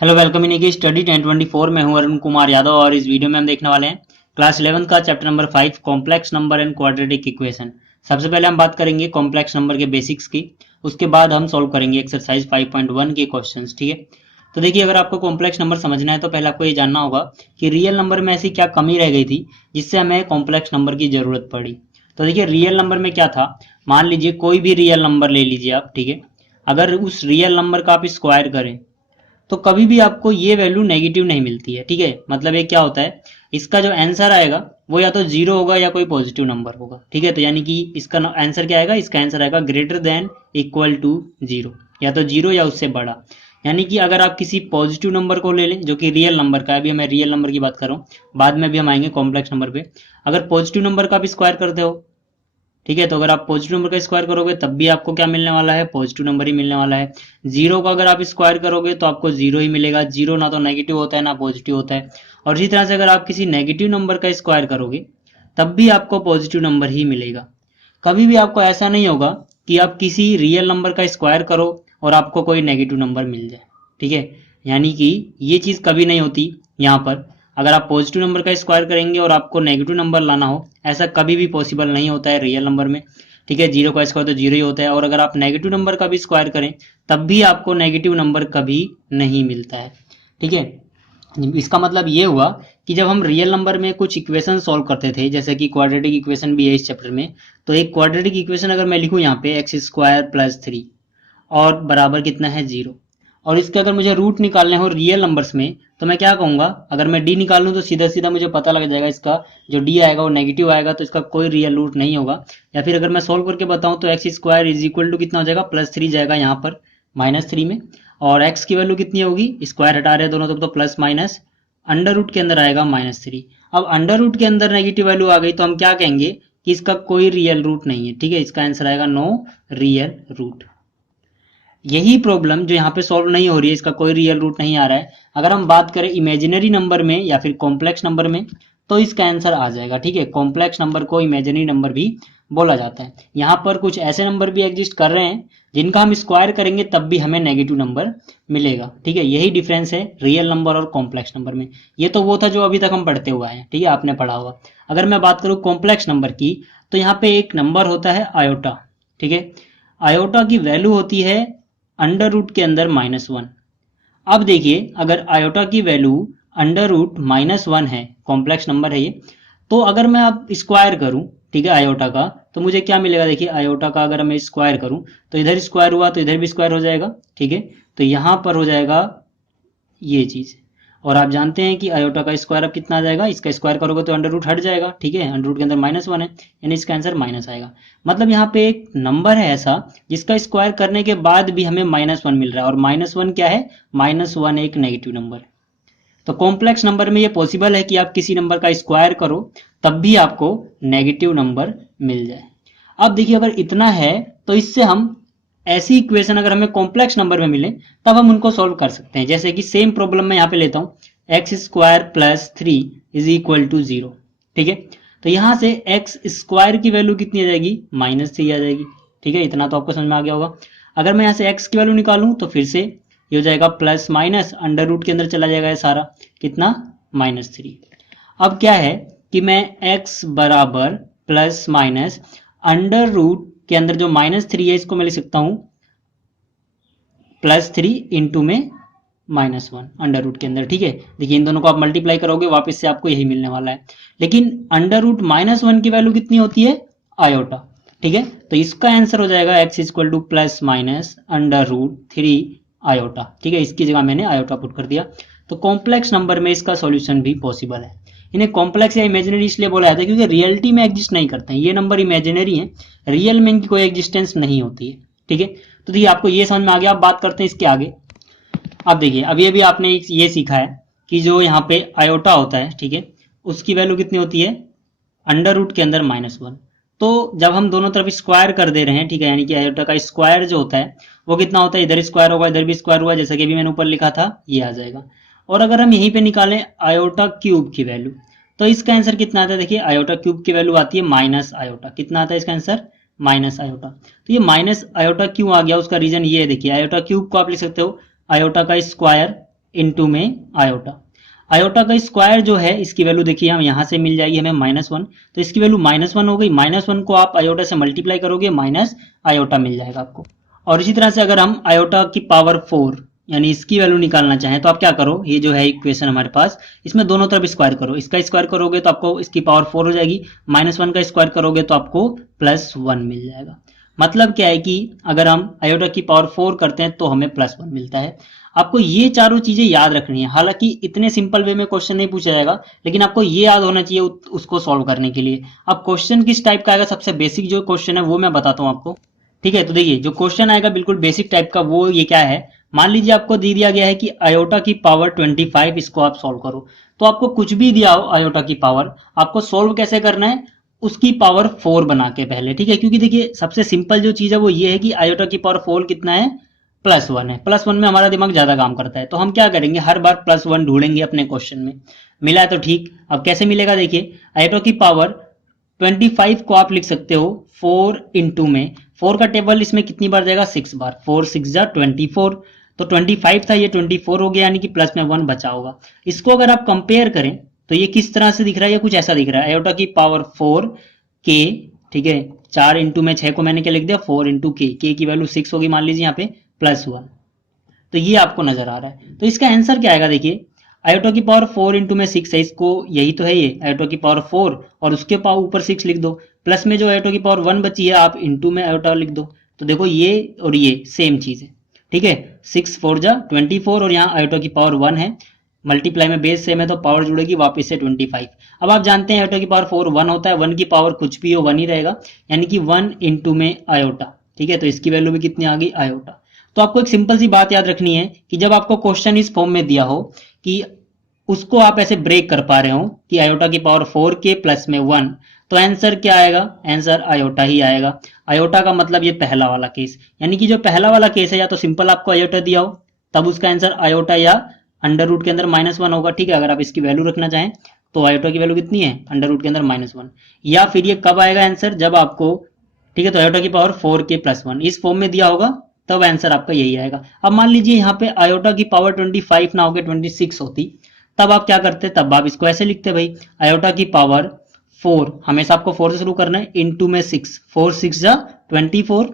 Hello welcome in की study 1024 में हूं अरुण कुमार यादव और इस वीडियो में हम देखने वाले हैं क्लास 11 का chapter number 5 complex number and quadratic equation. सबसे पहले हम बात करेंगे कॉम्प्लेक्स नंबर के बेसिक्स की, उसके बाद हम सॉल्व करेंगे एक्सरसाइज 5.1 के क्वेश्चंस। ठीक है, तो देखिए अगर आपको कॉम्प्लेक्स नंबर समझना है तो पहले आपको ये जानना होगा कि रियल नंबर में ऐसी क्या कमी रह गई थी जिससे हमें कॉम्प्लेक्स नंबर की जरूरत पड़ी। तो देखिए रियल नंबर में क्या था, मान लीजिए कोई भी रियल नंबर ले लीजिए आप, ठीक है, अगर उस रियल नंबर का आप स्क्वायर करें तो कभी भी आपको ये वैल्यू नेगेटिव नहीं मिलती है। ठीक है, मतलब ये क्या होता है, इसका जो आंसर आएगा वो या तो जीरो होगा या कोई पॉजिटिव नंबर होगा। ठीक है, तो यानी कि इसका आंसर क्या आएगा, इसका आंसर आएगा greater than equal to zero, या तो जीरो या उससे बड़ा। यानी कि अगर आप किसी पॉजिटिव नंबर को ले लें जो कि रियल नंबर का है, अभी मैं रियल नंबर की बात कर रहा हूँ, बाद में भी हम आएंगे कॉम्प्लेक्स नंबर पे। अगर पॉजिटिव नंबर का आप स्क्वायर करते हो, ठीक है, तो अगर आप पॉजिटिव नंबर का स्क्वायर करोगे तब भी आपको क्या मिलने वाला है, पॉजिटिव नंबर ही मिलने वाला है। जीरो का अगर आप स्क्वायर करोगे तो आपको जीरो ही मिलेगा। जीरो ना तो नेगेटिव होता है ना पॉजिटिव होता है। और इसी तरह से अगर आप किसी नेगेटिव नंबर का स्क्वायर करोगे तब भी आपको पॉजिटिव नंबर ही मिलेगा। कभी भी आपको ऐसा नहीं होगा कि आप किसी रियल नंबर का स्क्वायर करो और आपको कोई नेगेटिव नंबर मिल जाए। ठीक है, यानी कि ये चीज कभी नहीं होती यहाँ पर। अगर आप पॉजिटिव नंबर का स्क्वायर करेंगे और आपको नेगेटिव नंबर लाना हो, ऐसा कभी भी पॉसिबल नहीं होता है रियल नंबर में। ठीक है, जीरो का स्क्वायर तो जीरो ही होता है, और अगर आप नेगेटिव नंबर का भी स्क्वायर करें तब भी आपको नेगेटिव नंबर कभी नहीं मिलता है। ठीक है, इसका मतलब ये हुआ कि जब हम रियल नंबर में कुछ इक्वेशन सॉल्व करते थे, जैसे कि क्वाड्रेटिक इक्वेशन भी है इस चैप्टर में, तो एक क्वाड्रेटिक इक्वेशन अगर मैं लिखूं यहाँ पे एक्स स्क्वायर प्लस थ्री और बराबर कितना है जीरो, और इसके अगर मुझे रूट निकालने हो रियल नंबर्स में तो मैं क्या कहूंगा, अगर मैं डी निकालूं तो सीधा सीधा मुझे पता लग जाएगा इसका जो डी आएगा वो नेगेटिव आएगा, तो इसका कोई रियल रूट नहीं होगा। या फिर अगर मैं सोल्व करके बताऊं तो x square is equal to कितना हो जाएगा, प्लस थ्री जाएगा यहाँ पर माइनस थ्री में, और एक्स की वैल्यू कितनी होगी, स्क्वायर हटा रहे हैं दोनों तो प्लस माइनस अंडर रूट के अंदर आएगा माइनस थ्री। अब अंडर रूट के अंदर नेगेटिव वैल्यू आ गई तो हम क्या कहेंगे कि इसका कोई रियल रूट नहीं है। ठीक है, इसका आंसर आएगा नो रियल रूट। यही प्रॉब्लम जो यहाँ पे सॉल्व नहीं हो रही है, इसका कोई रियल रूट नहीं आ रहा है, अगर हम बात करें इमेजिनरी नंबर में या फिर कॉम्प्लेक्स नंबर में तो इसका आंसर आ जाएगा। ठीक है, कॉम्प्लेक्स नंबर को इमेजिनरी नंबर भी बोला जाता है। यहाँ पर कुछ ऐसे नंबर भी एग्जिस्ट कर रहे हैं जिनका हम स्क्वायर करेंगे तब भी हमें नेगेटिव नंबर मिलेगा। ठीक है, यही डिफरेंस है रियल नंबर और कॉम्प्लेक्स नंबर में। ये तो वो था जो अभी तक हम पढ़ते हुए हैं, ठीक है, आपने पढ़ा होगा। अगर मैं बात करूँ कॉम्प्लेक्स नंबर की तो यहाँ पे एक नंबर होता है आयोटा। ठीक है, आयोटा की वैल्यू होती है अंडर रूट के अंदर माइनस वन। अब देखिए अगर आयोटा की value under root minus one है, कॉम्प्लेक्स नंबर है ये, तो अगर मैं अब स्क्वायर करूं, ठीक है, आयोटा का, तो मुझे क्या मिलेगा, देखिए आयोटा का अगर मैं स्क्वायर करूं तो इधर स्क्वायर हुआ तो इधर भी स्क्वायर हो जाएगा। ठीक है, तो यहां पर हो जाएगा ये चीज। और आप जानते हैं कि आयोटा का स्क्वायर अब कितना आ जाएगा, इसका स्क्वायर करोगे तो अंडर रूट हट जाएगा। ठीक है, अंडर रूट के अंदर माइनस वन है यानी इसका आंसर माइनस आएगा। मतलब यहाँ पे एक नंबर है ऐसा जिसका स्क्वायर करने के बाद भी हमें माइनस वन मिल रहा है, और माइनस वन क्या है, माइनस वन एक नेगेटिव नंबर है। तो कॉम्प्लेक्स नंबर में ये पॉसिबल है कि आप किसी नंबर का स्क्वायर करो तब भी आपको नेगेटिव नंबर मिल जाए। अब देखिए अगर इतना है तो इससे हम ऐसी इक्वेशन अगर हमें कॉम्प्लेक्स नंबर में मिले तब हम उनको सॉल्व कर सकते हैं। जैसे कि सेम प्रॉब्लम मैं यहाँ पे लेता हूँ x square plus three is equal to zero. ठीक है, तो यहाँ से एक्स स्क्वायर की वैल्यू कितनी आ जाएगी, माइनस थ्री आ जाएगी। ठीक है, इतना तो आपको समझ में आ गया होगा। अगर मैं यहाँ से एक्स की वैल्यू निकालूं तो फिर से ये हो जाएगा प्लस माइनस अंडर रूट के अंदर चला जाएगा ये सारा, कितना, माइनस थ्री। अब क्या है कि मैं x बराबर प्लस माइनस अंडर रूट के अंदर जो माइनस थ्री है इसको मैं लिख सकता हूं प्लस थ्री इंटू में माइनस वन अंडर रूट के अंदर। ठीक है, देखिए इन दोनों को आप मल्टीप्लाई करोगे वापस से आपको यही मिलने वाला है। लेकिन अंडर रूट माइनस वन की वैल्यू कितनी होती है, आयोटा। ठीक है, तो इसका आंसर हो जाएगा x equal to plus minus under root three iota. ठीक है, इसकी जगह मैंने आयोटा पुट कर दिया। तो कॉम्प्लेक्स नंबर में इसका सॉल्यूशन भी पॉसिबल है। इन्हें कॉम्प्लेक्स या इमेजिनरी इसलिए बोला जाता है क्योंकि रियलिटी में एग्जिस्ट नहीं करते हैं, ये नंबर इमेजिनरी है, रियल में इनकी कोई एग्जिस्टेंस नहीं होती है। ठीक है, तो देखिए आपको ये समझ में आ गया। अब बात करते हैं इसके आगे। अब देखिए अभी अभी आपने ये सीखा है कि जो यहाँ पे आयोटा होता है, ठीक है, उसकी वैल्यू कितनी होती है, अंडर रूट के अंदर माइनस वन। तो जब हम दोनों तरफ स्क्वायर कर दे रहे हैं, ठीक है, यानी कि आयोटा का स्क्वायर जो होता है वो कितना होता है, इधर स्क्वायर होगा इधर भी स्क्वायर हुआ, जैसा कि अभी मैंने ऊपर लिखा था ये आ जाएगा। और अगर हम यहीं पे निकालें आयोटा क्यूब की वैल्यू तो इसका आंसर कितना आता है, देखिए आयोटा क्यूब की वैल्यू आती है माइनस आयोटा। कितना आता है इसका आंसर, माइनस आयोटा। तो ये माइनस आयोटा क्यों आ गया, उसका रीजन ये है, देखिए आयोटा क्यूब को आप लिख सकते हो आयोटा का स्क्वायर इंटू में आयोटा। आयोटा का स्क्वायर जो है इसकी वैल्यू देखिए हम यहाँ से मिल जाएगी हमें -1, तो इसकी वैल्यू -1 हो गई। -1 को आप आयोटा से मल्टीप्लाई करोगे माइनस आयोटा मिल जाएगा आपको। और इसी तरह से अगर हम आयोटा की पावर 4 यानी इसकी वैल्यू निकालना चाहें तो आप क्या करो, ये जो है इक्वेशन हमारे पास, इसमें दोनों तरफ स्क्वायर करो। इसका स्क्वायर करोगे तो आपको इसकी पावर 4 हो जाएगी, -1 का स्क्वायर करोगे तो आपको +1 मिल जाएगा। मतलब क्या है कि अगर हम आयोटा की पावर 4 करते हैं तो हमें +1 मिलता है। आपको ये चारों चीजें याद रखनी है। हालांकि इतने सिंपल वे में क्वेश्चन नहीं पूछा जाएगा, लेकिन आपको ये याद होना चाहिए उसको सॉल्व करने के लिए। अब क्वेश्चन किस टाइप का आएगा, सबसे बेसिक जो क्वेश्चन है वो मैं बताता हूँ आपको। ठीक है, तो देखिए जो क्वेश्चन आएगा बिल्कुल बेसिक टाइप का, वो ये क्या है, मान लीजिए आपको दे दिया गया है कि आयोटा की पावर 25, इसको आप सॉल्व करो। तो आपको कुछ भी दिया हो आयोटा की पावर, आपको सॉल्व कैसे करना है, उसकी पावर 4 बना के पहले। ठीक है, क्योंकि देखिए सबसे सिंपल जो चीज है वो ये है कि आयोटा की पावर 4 कितना है, +1 है। +1 में हमारा दिमाग ज्यादा काम करता है, तो हम क्या करेंगे, हर बार +1 ढूंढेंगे अपने क्वेश्चन में। मिला है तो ठीक। अब कैसे मिलेगा, देखिए आयोटा की पावर 25 को आप लिख सकते हो 4 इंटू में, 4 का टेबल इसमें कितनी बार जाएगा, 6 बार, 4 6 जा 24। तो 25 था, ये 24 हो गया, यानी कि प्लस में 1 बचा होगा। इसको अगर आप कंपेयर करें तो ये किस तरह से दिख रहा है, ये कुछ ऐसा दिख रहा है, आयोटा की पावर 4 के, ठीक है, 4 इंटू में 6 को मैंने क्या लिख दिया, 4 इंटू के की वैल्यू 6 होगी मान लीजिए यहाँ पे, +1। तो ये आपको नजर आ रहा है। तो इसका आंसर क्या आएगा, देखिए आयोटा की पावर 4 इंटू में 6 है, इसको यही तो है ये आयोटा की पावर 4 और उसके पावर ऊपर 6 लिख दो, प्लस में जो आयोटा की पावर 1 बची है आप इंटू में आयोटा लिख दो। तो देखो ये और ये सेम चीज है। ठीक है, 6 4 जा 24 और यहाँ आयोटा की पावर 1 है, मल्टीप्लाई में बेस सेम है तो पावर जुड़ेगी वापस से 25। अब आप जानते हैं आयोटा की पावर 4 1 होता है, 1 की पावर कुछ भी हो 1 ही रहेगा, यानी कि 1 इंटू में आयोटा। ठीक है, तो इसकी वैल्यू भी कितनी आ गई, आयोटा। तो आपको एक सिंपल सी बात याद रखनी है कि जब आपको क्वेश्चन इस फॉर्म में दिया हो कि उसको आप ऐसे ब्रेक कर पा रहे हो कि आयोटा की पावर 4 के प्लस में 1, तो आंसर क्या आएगा, आंसर आयोटा ही आएगा। आयोटा का मतलब ये पहला वाला केस, यानी कि जो पहला वाला केस है या तो सिंपल आपको आयोटा दिया हो तब उसका आंसर आयोटा या अंडर रूट के अंदर -1 होगा। ठीक है, अगर आप इसकी वैल्यू रखना चाहें तो आयोटा की वैल्यू कितनी है, अंडर रूट के अंदर -1। या फिर ये कब आएगा आंसर, जब आपको, ठीक है, तो आयोटा की पावर 4 के प्लस 1 इस फॉर्म में दिया होगा तब आंसर आपका यही आएगा। अब मान लीजिए यहाँ पे आयोटा की पावर 25 ना होकर 26 होती, तब आप क्या करते, तब आप इसको ऐसे लिखते भाई, आयोटा की पावर 4, हमेशा आपको 4 से शुरू करना है, इंटू में 6, 4 6 जा 24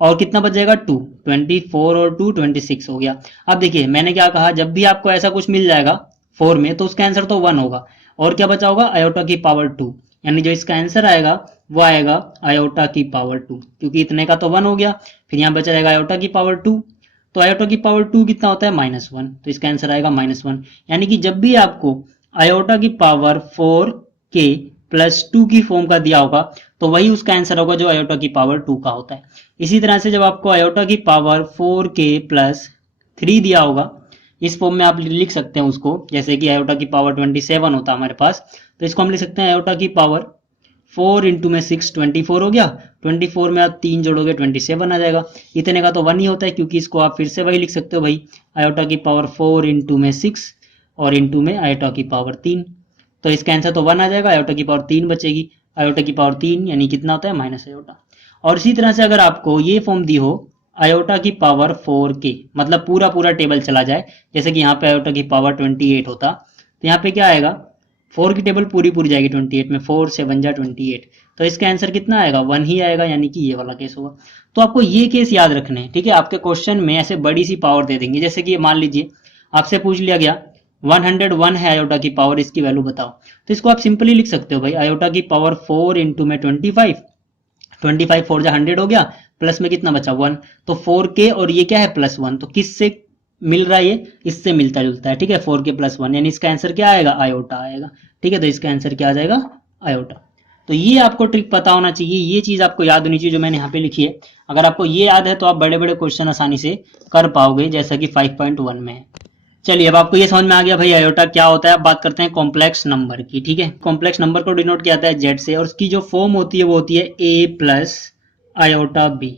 और कितना बच जाएगा 2, 24 और 2 26 हो गया। अब देखिए मैंने क्या कहा, जब भी आपको ऐसा कुछ मिल जाएगा 4 में तो उसका आंसर तो 1 होगा, और क्या बचा होगा, आयोटा की पावर 2, यानी जो इसका आंसर आएगा वो आएगा आयोटा की पावर 2, क्योंकि इतने का तो 1 हो गया, फिर यहाँ बचा जाएगा आयोटा की पावर 2, तो आयोटा की पावर 2 कितना होता है, -1, तो इसका आंसर आएगा -1। यानी कि जब भी आपको आयोटा की पावर 4 के प्लस 2 की फॉर्म का दिया होगा तो वही उसका आंसर होगा जो आयोटा की पावर 2 का होता है। इसी तरह से जब आपको आयोटा की पावर 4 के प्लस 3 दिया होगा, इस फॉर्म में आप लिख सकते हैं उसको, जैसे कि आयोटा की पावर 27 होता है हमारे पास, तो इसको हम लिख सकते हैं आयोटा की पावर 4 इंटू में 6 24 हो गया, 24 में आप 3 जोड़ोगे 27 आ जाएगा। इतने का तो 1 ही होता है, क्योंकि इसको आप फिर से वही लिख सकते हो भाई, आयोटा की पावर 4 इंटू में 6 और इंटू में आयोटा की पावर 3, तो इसका आंसर तो 1 आ जाएगा, आयोटा की पावर 3 बचेगी, आयोटा की पावर 3 यानी कितना होता है, माइनस आयोटा। और इसी तरह से अगर आपको ये फॉर्म दी हो आयोटा की पावर 4 के, मतलब पूरा पूरा टेबल चला जाए, जैसे कि यहाँ पे आयोटा की पावर 28 होता, तो यहाँ पे क्या आएगा, 4 की टेबल पूरी पूरी जाएगी 28 में, 4 7 जा 28, तो इसका आंसर कितना आएगा, 1 ही आएगा, यानी कि ये वाला केस होगा। तो आपको ये केस याद रखने हैं। ठीक है, आपके क्वेश्चन में ऐसे बड़ी सी पावर दे देंगे, जैसे कि मान लीजिए आपसे पूछ लिया गया 101 है आयोटा की पावर, इसकी वैल्यू बताओ, तो इसको आप सिंपली लिख सकते हो भाई, आयोटा की पावर 4 इंटू में 25, 25 4 जा 100 हो गया, प्लस में कितना बचा 1, तो 4 के और ये क्या है +1, तो किससे मिल रहा है, ये इससे मिलता जुलता है। ठीक है, 4 के प्लस 1, यानी इसका आंसर क्या आएगा, आयोटा आएगा। ठीक है, तो इसका आंसर क्या आ जाएगा, आयोटा। तो ये आपको ट्रिक पता होना चाहिए, ये चीज आपको याद होनी चाहिए जो मैंने यहाँ पे लिखी है। अगर आपको ये याद है तो आप बड़े बड़े क्वेश्चन आसानी से कर पाओगे, जैसा कि 5.1 में है। चलिए, अब आपको ये समझ में आ गया भाई आयोटा क्या होता है। अब बात करते हैं कॉम्प्लेक्स नंबर की। ठीक है, कॉम्प्लेक्स नंबर को डिनोट किया जाता है जेड से, और उसकी जो फॉर्म होती है वो होती है ए प्लस आयोटा बी।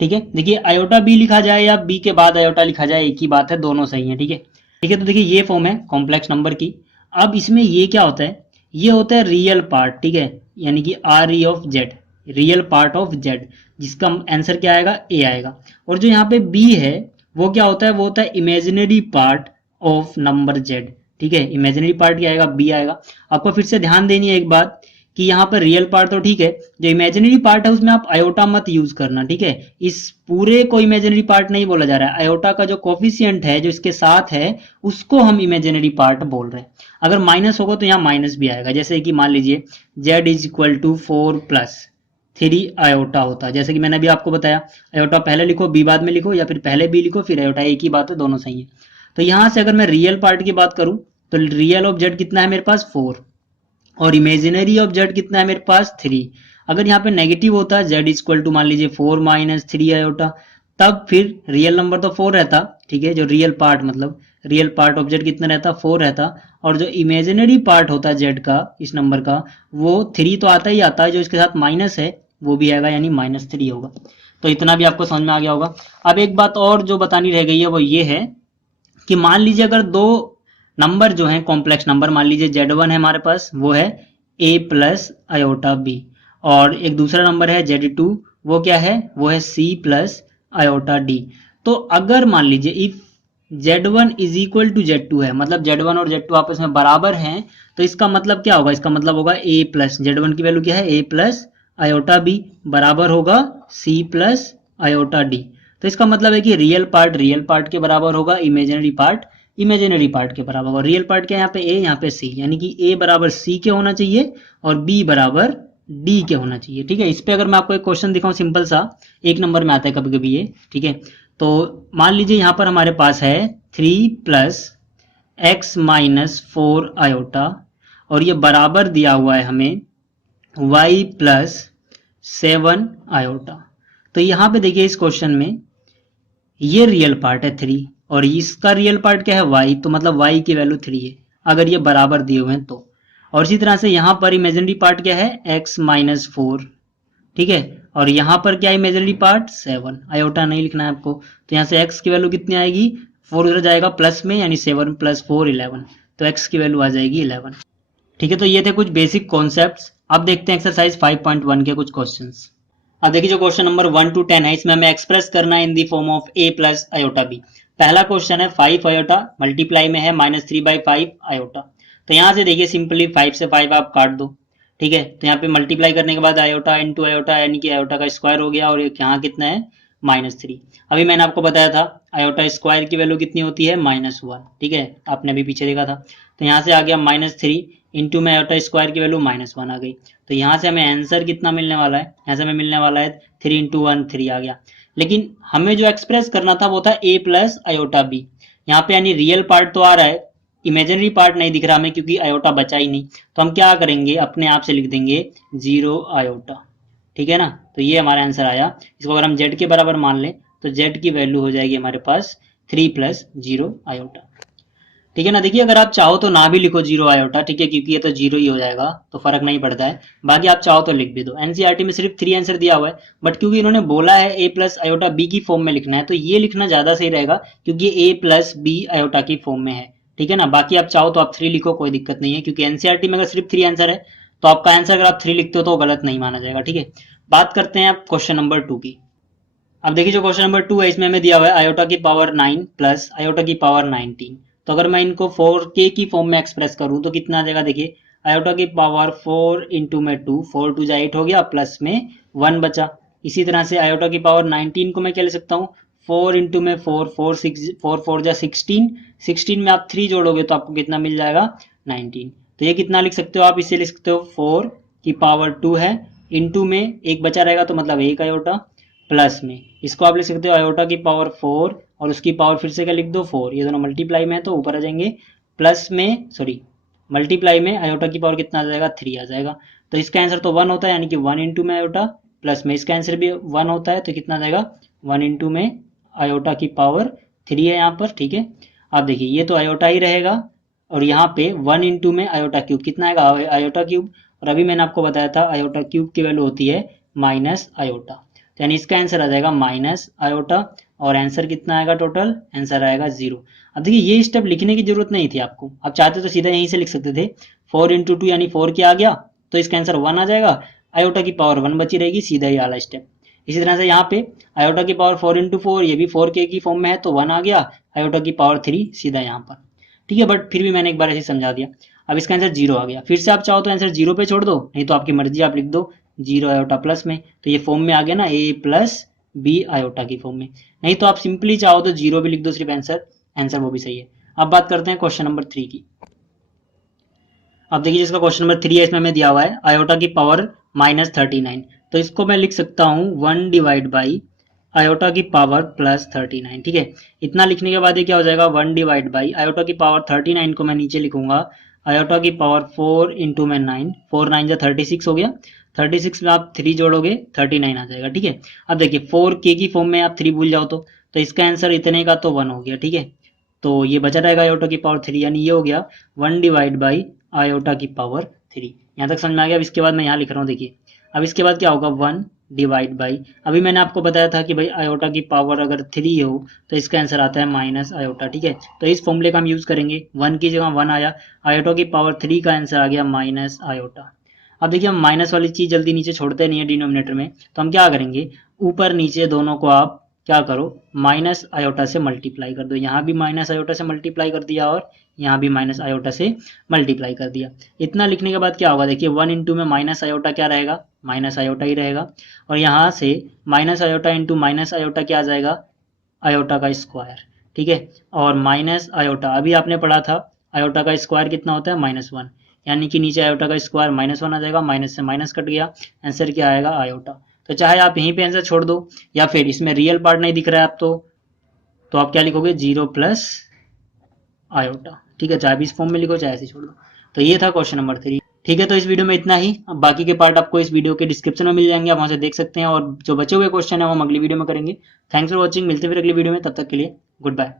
ठीक है, देखिए आयोटा बी लिखा जाए या बी के बाद आयोटा लिखा जाए, एक ही बात है, दोनों सही है। ठीक है, ठीक है, तो देखिए ये फॉर्म है कॉम्प्लेक्स नंबर की। अब इसमें ये क्या होता है, ये होता है रियल पार्ट। ठीक है, यानी कि R E of Z, real part of Z, जिसका आंसर क्या आएगा, ए आएगा। और जो यहाँ पे बी है वो क्या होता है, वो होता है imaginary part of number Z. ठीक है, इमेजिनरी पार्ट क्या आएगा, बी आएगा। आपको फिर से ध्यान देनी है एक बात कि यहाँ पर रियल पार्ट तो ठीक है, जो इमेजिनरी पार्ट है उसमें आप आयोटा मत यूज करना। ठीक है, इस पूरे को इमेजिनरी पार्ट नहीं बोला जा रहा है, आयोटा का जो कोफिशिएंट है जो इसके साथ है उसको हम इमेजिनरी पार्ट बोल रहे हैं। अगर माइनस होगा तो यहाँ माइनस भी आएगा, जैसे कि मान लीजिए जेड इज इक्वल टू 4 प्लस 3 आयोटा होता है, जैसे कि मैंने अभी आपको बताया आयोटा पहले लिखो बी बाद में लिखो, या फिर पहले बी लिखो फिर आयोटा, एक ही बात है, दोनों सही है। तो यहां से अगर मैं रियल पार्ट की बात करूं तो रियल ऑफ जेड कितना है मेरे पास 4, और इमेजिनरी ऑफ जेड कितना है मेरे पास 3। अगर यहाँ पे नेगेटिव होता है जेड इक्वल टू मान लीजिए 4 माइनस 3 आयोटा, तब फिर रियल नंबर तो 4 रहता। ठीक है, जो रियल पार्ट मतलब रियल पार्ट ऑफ जेड कितना रहता, 4 रहता, और जो इमेजिनरी पार्ट होता है जेड का इस नंबर का वो 3 तो आता ही आता है, जो इसके साथ माइनस है वो भी आएगा, यानी -3 होगा। तो इतना भी आपको समझ में आ गया होगा। अब एक बात और जो बतानी रह गई है वो ये है कि मान लीजिए अगर दो नंबर जो है कॉम्प्लेक्स नंबर, मान लीजिए Z1 है हमारे पास, वो है a प्लस आयोटा बी, और एक दूसरा नंबर है Z2, वो क्या है, वो है c प्लस आयोटा डी। तो अगर मान लीजिए if Z1 is equal to Z2 है, मतलब Z1 और Z2 आपस में बराबर हैं, तो इसका मतलब क्या होगा, इसका मतलब होगा a प्लस Z1 की वैल्यू क्या है, a प्लस आयोटा बी बराबर होगा c प्लस आयोटा डी। तो इसका मतलब है कि रियल पार्ट के बराबर होगा, इमेजिनरी पार्ट के बराबर होगा। रियल पार्ट क्या है यहाँ पे a, यहाँ पे c, यानी कि a बराबर c के होना चाहिए और b बराबर d के होना चाहिए। ठीक है, इस पे अगर मैं आपको एक क्वेश्चन दिखाऊं सिंपल सा, एक नंबर में आता है कभी कभी ये। ठीक है, तो मान लीजिए यहाँ पर हमारे पास है 3 प्लस एक्स माइनस 4 आयोटा, और ये बराबर दिया हुआ है हमें y प्लस 7 आयोटा। तो यहाँ पे देखिए इस क्वेश्चन में ये रियल पार्ट है 3 और इसका रियल पार्ट क्या है y, तो मतलब y की वैल्यू 3 है अगर ये बराबर दिए हुए हैं तो। और इसी तरह से यहाँ पर इमेजिनरी पार्ट क्या है x माइनस 4। ठीक है, और यहाँ पर क्या इमेजिनरी पार्ट 7, आयोटा नहीं लिखना है आपको। तो यहाँ से x की वैल्यू कितनी आएगी, 4 उधर जाएगा प्लस में, यानी 7 प्लस 4 11, तो x की वैल्यू आ जाएगी 11। ठीक है, तो ये थे कुछ बेसिक कॉन्सेप्ट्स। अब देखते हैं एक्सरसाइज 5.1 के कुछ क्वेश्चंस। अब देखिए जो क्वेश्चन नंबर 1 to 10 है, इसमें हमें एक्सप्रेस करना है in the form of a plus iota b। पहला क्वेश्चन है 5 आयोटा मल्टीप्लाई में है -3/5 आयोटा। तो यहाँ से देखिए सिंपली 5 से 5 आप काट दो। ठीक है, तो यहाँ पे मल्टीप्लाई करने के बाद आयोटा इंटू आयोटा, यानी कि आयोटा का स्क्वायर हो गया, और यहाँ कितना है -3। अभी मैंने आपको बताया था आयोटा स्क्वायर की वैल्यू कितनी होती है -1। ठीक है, आपने अभी पीछे देखा था। तो यहाँ से आ गया -3 इंटू में आयोटा स्क्वायर की वैल्यू -1 आ गई। तो यहाँ से हमें आंसर कितना मिलने वाला है, यहाँ से हमें मिलने वाला है 3 इंटू 1 3 आ गया। लेकिन हमें जो एक्सप्रेस करना था वो था a प्लस आयोटा बी। यहाँ पे यानी रियल पार्ट तो आ रहा है, इमेजिनरी पार्ट नहीं दिख रहा हमें क्योंकि आयोटा बचा ही नहीं। तो हम क्या करेंगे, अपने आप से लिख देंगे 0 आयोटा। ठीक है ना, तो ये हमारा आंसर आया। इसको अगर हम z के बराबर मान लें तो z की वैल्यू हो जाएगी हमारे पास 3 प्लस 0 आयोटा। ठीक है ना, देखिए अगर आप चाहो तो ना भी लिखो 0 आयोटा, ठीक है, क्योंकि ये तो 0 ही हो जाएगा तो फर्क नहीं पड़ता है। बाकी आप चाहो तो लिख भी दो। एनसीईआरटी में सिर्फ 3 आंसर दिया हुआ है, बट क्योंकि इन्होंने बोला है a प्लस आयोटा बी की फॉर्म में लिखना है तो ये लिखना ज्यादा सही रहेगा, क्योंकि a प्लस बी आयोटा की फॉर्म में है। ठीक है ना, बाकी आप चाहो तो आप 3 लिखो, कोई दिक्कत नहीं है, क्योंकि एनसीईआरटी में अगर सिर्फ 3 आंसर है तो आपका आंसर अगर आप 3 लिखते हो तो गलत नहीं माना जाएगा। ठीक है, बात करते हैं आप क्वेश्चन नंबर 2 की। अब देखिए जो क्वेश्चन नंबर 2 है इसमें हमें दिया हुआ है आयोटा की पावर 9 प्लस आयोटा की पावर 19। तो अगर मैं इनको 4k की फॉर्म में एक्सप्रेस करूं तो कितना आ जाएगा, देखिए आयोटा की पावर 4 इंटू में 2, 4 2 जा 8 हो गया, प्लस में 1 बचा। इसी तरह से आयोटा की पावर 19 को मैं क्या ले सकता हूँ, 4 इंटू में 4, 4 जा 16, 16 में आप 3 जोड़ोगे तो आपको कितना मिल जाएगा 19। तो ये कितना लिख सकते हो आप, इसे लिख सकते हो 4 की पावर 2 है, इंटू में एक बचा रहेगा तो मतलब 1 आयोटा, प्लस में इसको आप लिख सकते हो आयोटा की पावर 4 और उसकी पावर फिर से क्या लिख दो 4, ये दोनों मल्टीप्लाई में है तो ऊपर आ जाएंगे, प्लस में सॉरी मल्टीप्लाई में आयोटा की पावर कितना आ जाएगा 3 आ जाएगा। तो इसका आंसर तो 1 होता है, यानी कि 1 इंटू में आयोटा, प्लस में इसका आंसर भी 1 होता है तो कितना आ जाएगा 1 इंटू में आयोटा की पावर 3 है यहाँ पर। ठीक है, आप देखिए ये तो आयोटा ही रहेगा, और यहाँ पे 1 इंटू में आयोटा क्यूब कितना आएगा आयोटा क्यूब, और अभी मैंने आपको बताया था आयोटा क्यूब की वैल्यू होती है माइनस आयोटा, यानी इसका आंसर आ जाएगा माइनस आयोटा, और आंसर कितना आएगा टोटल, आंसर आएगा 0। अब देखिए ये स्टेप लिखने की जरूरत नहीं थी आपको, आप चाहते तो सीधा यहीं से लिख सकते थे 4 इंटू 2 यानी 4 किया आ गया तो इसका आंसर 1 आ जाएगा, आयोटा की पावर 1 बची रहेगी, सीधा ही वाला स्टेप। इसी तरह से यहाँ पे आयोटा की पावर 4 इंटू 4, ये भी 4k की फॉर्म में है तो 1 आ गया, आयोटा की पावर 3 सीधा यहाँ पर, ठीक है। बट फिर भी मैंने एक बार ऐसे समझा दिया। अब इसका आंसर 0 आ गया। फिर से आप चाहो तो आंसर 0 पे छोड़ दो, नहीं तो आपकी मर्जी, आप लिख दो 0 आयोटा प्लस में, तो ये फॉर्म में आ गया ना, a प्लस बी आयोटा की फॉर्म में। नहीं तो आप सिंपली चाहो तो 0 भी लिख दो सिर्फ, आंसर वो भी सही है। अब बात करते हैं क्वेश्चन नंबर 3 की। अब देखिए जिसका क्वेश्चन नंबर 3 है, इसमें हमें दिया हुआ है आयोटा की पावर -39, तो इसको मैं लिख सकता हूँ 1 डिवाइड बाई आयोटा की पावर +39, ठीक है। इतना लिखने के बाद ये क्या हो जाएगा, 1 डिवाइड बाई आयोटा की पावर 39 को मैं नीचे लिखूंगा आयोटा की पावर 4 इंटू में 9, 4 9 जा 36 हो गया, 36 में आप 3 जोड़ोगे 39 आ जाएगा, ठीक है। अब देखिए 4k की फॉर्म में आप 3 भूल जाओ तो इसका आंसर इतने का तो 1 हो गया, ठीक है। तो ये बचा रहेगा आयोटा की पावर 3, यानी ये हो गया 1 डिवाइड बाई आयोटा की पावर 3। यहाँ तक समझ में आ गया। अब इसके बाद मैं यहाँ लिख रहा हूँ, देखिए अब इसके बाद क्या होगा, 1 डिवाइड बाई, अभी मैंने आपको बताया था कि भाई आयोटा की पावर अगर 3 हो तो इसका आंसर आता है माइनस आयोटा, ठीक है। तो इस फॉर्मूले का हम यूज करेंगे, 1 की जगह 1 आया, आयोटा की पावर 3 का आंसर आ गया माइनस आयोटा। अब देखिए हम माइनस वाली चीज जल्दी नीचे छोड़ते नहीं है डिनोमिनेटर में, तो हम क्या करेंगे, ऊपर नीचे दोनों को आप क्या करो, माइनस आयोटा से मल्टीप्लाई कर दो। यहाँ भी माइनस आयोटा से मल्टीप्लाई कर दिया और यहाँ भी माइनस आयोटा से मल्टीप्लाई कर दिया। इतना लिखने के बाद क्या होगा, देखिए 1 इंटू में माइनस आयोटा क्या रहेगा, माइनस आयोटा ही रहेगा, और यहाँ से minus iota into minus iota क्या आ जाएगा, आयोटा का स्क्वायर, ठीक है। और माइनस आयोटा अभी आपने पढ़ा था, आयोटा का स्क्वायर कितना होता है, -1, यानी कि नीचे आयोटा का स्क्वायर -1 आ जाएगा, माइनस से माइनस कट गया, आंसर क्या आएगा, आयोटा। तो चाहे आप यहीं पे आंसर छोड़ दो, या फिर इसमें रियल पार्ट नहीं दिख रहा है आप तो आप क्या लिखोगे, 0 प्लस आयोटा, ठीक है। चाहे भी इस फॉर्म में लिखो, चाहे ऐसे छोड़ दो। तो ये था क्वेश्चन नंबर 3, ठीक है। तो इस वीडियो में इतना ही। अब बाकी के पार्ट आपको इस वीडियो के डिस्क्रिप्शन में मिल जाएंगे, आप वहां से देख सकते हैं, और जो बचे हुए क्वेश्चन है वो हम अगली वीडियो में करेंगे। थैंक्स फॉर वॉचिंग, मिलते फिर अगली वीडियो में, तब तक के लिए गुड बाय।